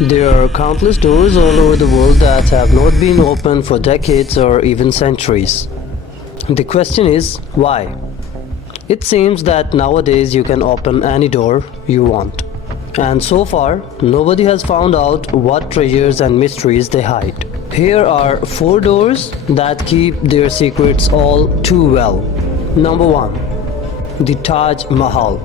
There are countless doors all over the world that have not been opened for decades or even centuries. The question is, why? It seems that nowadays you can open any door you want. And so far, nobody has found out what treasures and mysteries they hide. Here are 4 doors that keep their secrets all too well. Number 1. The Taj Mahal.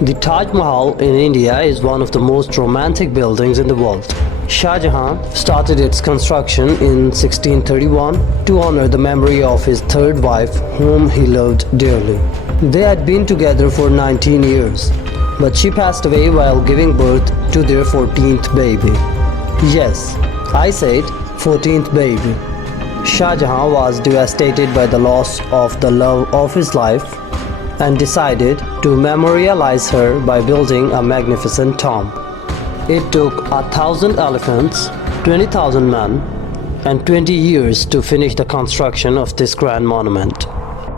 The Taj Mahal in India is one of the most romantic buildings in the world. Shah Jahan started its construction in 1631 to honor the memory of his third wife, whom he loved dearly. They had been together for 19 years, but she passed away while giving birth to their 14th baby. Yes, I said 14th baby. Shah Jahan was devastated by the loss of the love of his life and decided to memorialize her by building a magnificent tomb. It took 1,000 elephants, 20,000 men, and 20 years to finish the construction of this grand monument.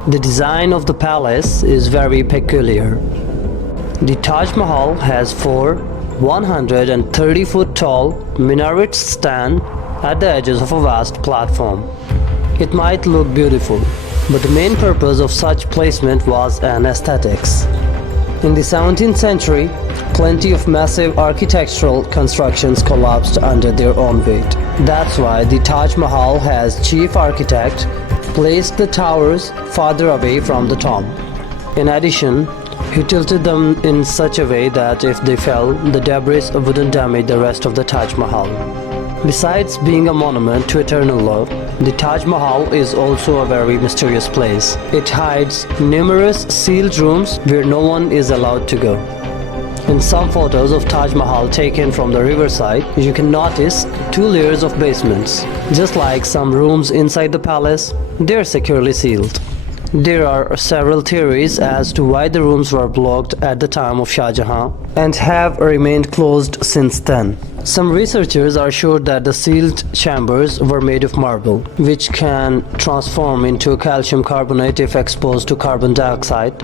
The design of the palace is very peculiar. The Taj Mahal has 4 130-foot tall minarets stand at the edges of a vast platform. It might look beautiful, but the main purpose of such placement was an aesthetics. In the 17th century, plenty of massive architectural constructions collapsed under their own weight. That's why the Taj Mahal has chief architect placed the towers farther away from the tomb. In addition, he tilted them in such a way that if they fell, the debris wouldn't damage the rest of the Taj Mahal. Besides being a monument to eternal love, the Taj Mahal is also a very mysterious place. It hides numerous sealed rooms where no one is allowed to go. In some photos of Taj Mahal taken from the riverside, you can notice 2 layers of basements. Just like some rooms inside the palace, they are securely sealed. There are several theories as to why the rooms were blocked at the time of Shah Jahan and have remained closed since then. Some researchers are sure that the sealed chambers were made of marble, which can transform into calcium carbonate if exposed to carbon dioxide.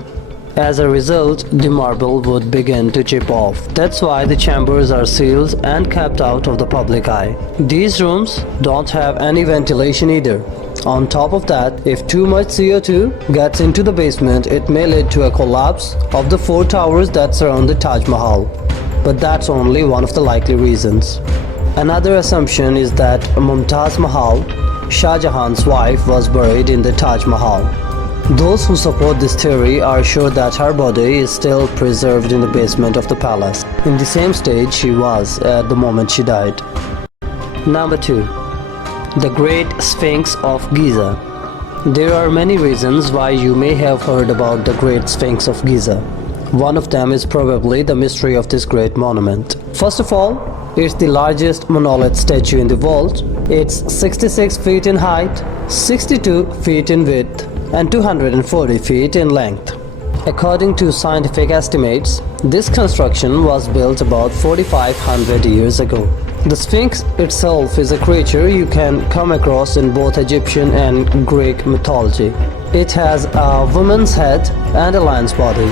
As a result, the marble would begin to chip off. That's why the chambers are sealed and kept out of the public eye. These rooms don't have any ventilation either. On top of that, if too much CO2 gets into the basement, it may lead to a collapse of the 4 towers that surround the Taj Mahal. But that's only one of the likely reasons. Another assumption is that Mumtaz Mahal, Shah Jahan's wife, was buried in the Taj Mahal. Those who support this theory are sure that her body is still preserved in the basement of the palace, in the same state she was at the moment she died. Number 2. The Great Sphinx of Giza. There are many reasons why you may have heard about the Great Sphinx of Giza. One of them is probably the mystery of this great monument. First of all, it's the largest monolith statue in the world. It's 66 feet in height, 62 feet in width, and 240 feet in length. According to scientific estimates, this construction was built about 4,500 years ago. The Sphinx itself is a creature you can come across in both Egyptian and Greek mythology. It has a woman's head and a lion's body.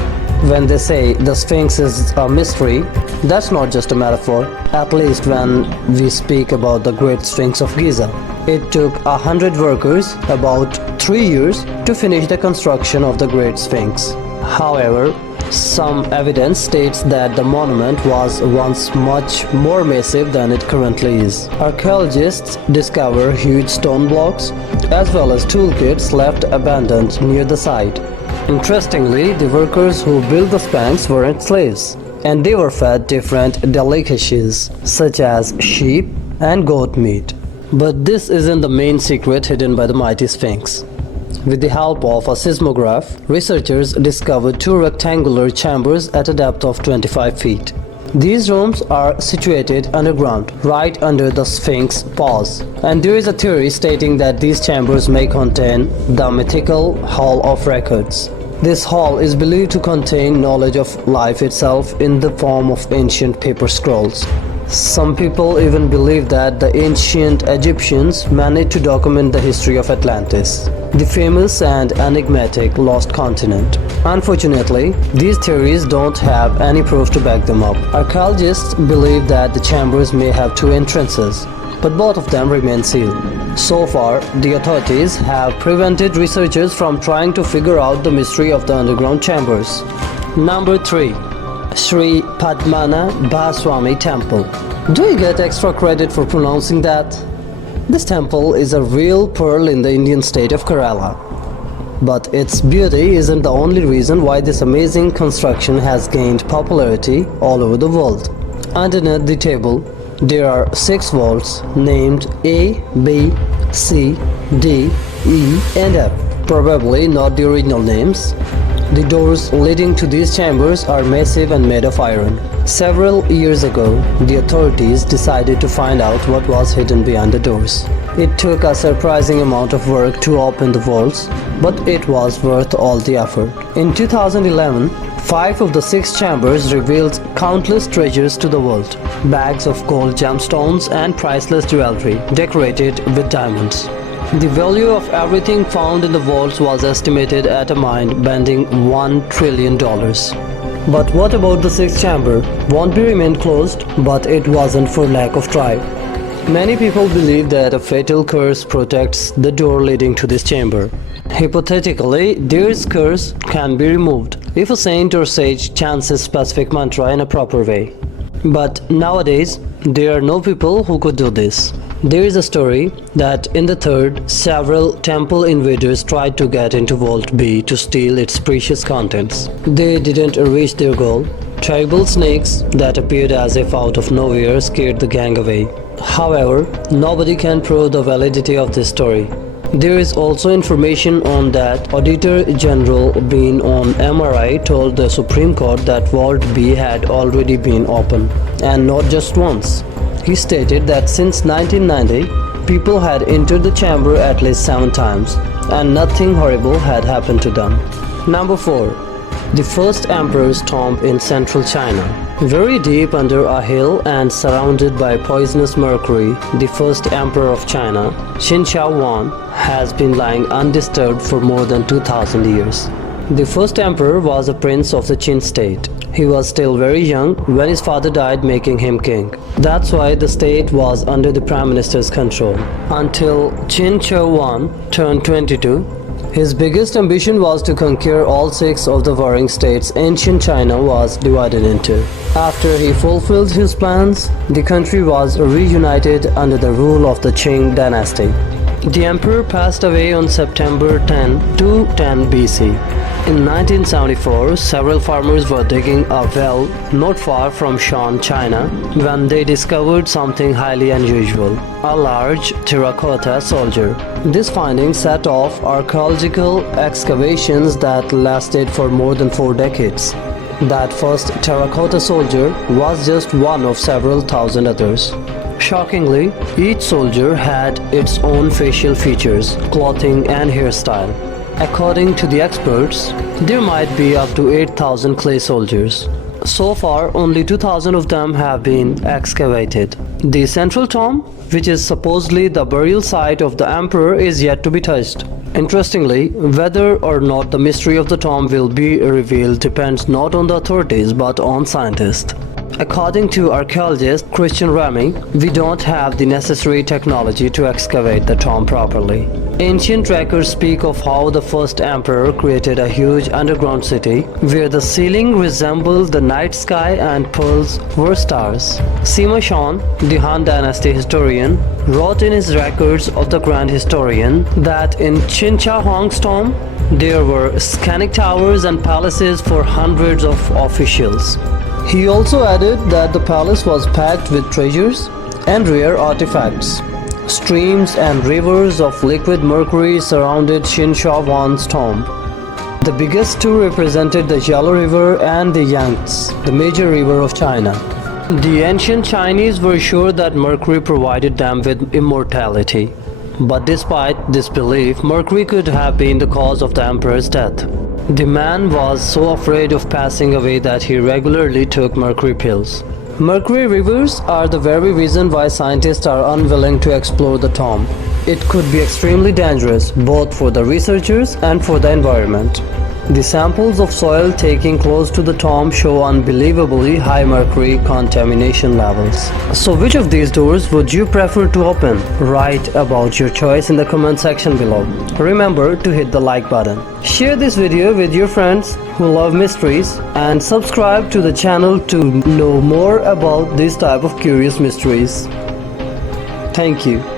When they say the Sphinx is a mystery, that's not just a metaphor, at least when we speak about the Great Sphinx of Giza. It took 100 workers about 3 years to finish the construction of the Great Sphinx. However, some evidence states that the monument was once much more massive than it currently is. Archaeologists discover huge stone blocks as well as toolkits left abandoned near the site. Interestingly, the workers who built the Sphinx weren't slaves, and they were fed different delicacies such as sheep and goat meat. But this isn't the main secret hidden by the mighty Sphinx. With the help of a seismograph, researchers discovered 2 rectangular chambers at a depth of 25 feet. These rooms are situated underground, right under the Sphinx paws, and there is a theory stating that these chambers may contain the mythical Hall of Records. This hall is believed to contain knowledge of life itself in the form of ancient paper scrolls. Some people even believe that the ancient Egyptians managed to document the history of Atlantis, the famous and enigmatic lost continent. Unfortunately, these theories don't have any proof to back them up. Archaeologists believe that the chambers may have two entrances, but both of them remain sealed. So far, the authorities have prevented researchers from trying to figure out the mystery of the underground chambers. Number 3. Sri Padmana Bhaswami Temple. Do you get extra credit for pronouncing that? This temple is a real pearl in the Indian state of Kerala. But its beauty isn't the only reason why this amazing construction has gained popularity all over the world. Underneath the table, there are 6 vaults named A, B, C, D, E, and F. Probably not the original names. The doors leading to these chambers are massive and made of iron. Several years ago, the authorities decided to find out what was hidden behind the doors. It took a surprising amount of work to open the vaults, but it was worth all the effort. In 2011, 5 of the 6 chambers revealed countless treasures to the world. Bags of gold gemstones and priceless jewelry decorated with diamonds. The value of everything found in the vaults was estimated at a mind-bending $1 trillion. But what about the 6th chamber? Won't be remained closed, but it wasn't for lack of try. Many people believe that a fatal curse protects the door leading to this chamber. Hypothetically, this curse can be removed if a saint or sage chants a specific mantra in a proper way. But nowadays, there are no people who could do this. There is a story that in the 3rd, several temple invaders tried to get into Vault B to steal its precious contents. They didn't reach their goal. Terrible snakes that appeared as if out of nowhere scared the gang away. However, nobody can prove the validity of this story. There is also information on that Auditor General being on MRI told the Supreme Court that Vault B had already been opened, and not just once. He stated that since 1990, people had entered the chamber at least 7 times, and nothing horrible had happened to them. Number 4. The first emperor's tomb in central China. Very deep under a hill and surrounded by poisonous mercury, the first emperor of China, Qin Shi Huang, has been lying undisturbed for more than 2000 years. The first emperor was a prince of the Qin state. He was still very young when his father died, making him king. That's why the state was under the prime minister's control. Until Qin Shi Huang turned 22, his biggest ambition was to conquer all 6 of the warring states ancient China was divided into. After he fulfilled his plans, the country was reunited under the rule of the Qing dynasty. The emperor passed away on September 10, 210 BC. In 1974, several farmers were digging a well not far from Shan, China, when they discovered something highly unusual: a large terracotta soldier. This finding set off archaeological excavations that lasted for more than 4 decades. That first terracotta soldier was just one of several thousand others. Shockingly, each soldier had its own facial features, clothing, and hairstyle. According to the experts, there might be up to 8,000 clay soldiers. So far, only 2,000 of them have been excavated. The central tomb, which is supposedly the burial site of the emperor, is yet to be touched. Interestingly, whether or not the mystery of the tomb will be revealed depends not on the authorities but on scientists. According to archaeologist Christian Remy, we don't have the necessary technology to excavate the tomb properly. Ancient records speak of how the first emperor created a huge underground city where the ceiling resembled the night sky and pearls were stars. Sima Shan, the Han Dynasty historian, wrote in his records of the Grand Historian that in Qin Shi Huang's tomb there were scanning towers and palaces for hundreds of officials. He also added that the palace was packed with treasures and rare artifacts. Streams and rivers of liquid mercury surrounded Qin Shi Huang's tomb. The biggest two represented the Yellow River and the Yangtze, the major river of China. The ancient Chinese were sure that mercury provided them with immortality. But despite this belief, mercury could have been the cause of the emperor's death. The man was so afraid of passing away that he regularly took mercury pills. Mercury rivers are the very reason why scientists are unwilling to explore the tomb. It could be extremely dangerous, both for the researchers and for the environment. The samples of soil taken close to the tomb show unbelievably high mercury contamination levels. So which of these doors would you prefer to open? Write about your choice in the comment section below. Remember to hit the like button. Share this video with your friends who love mysteries and subscribe to the channel to know more about this type of curious mysteries. Thank you.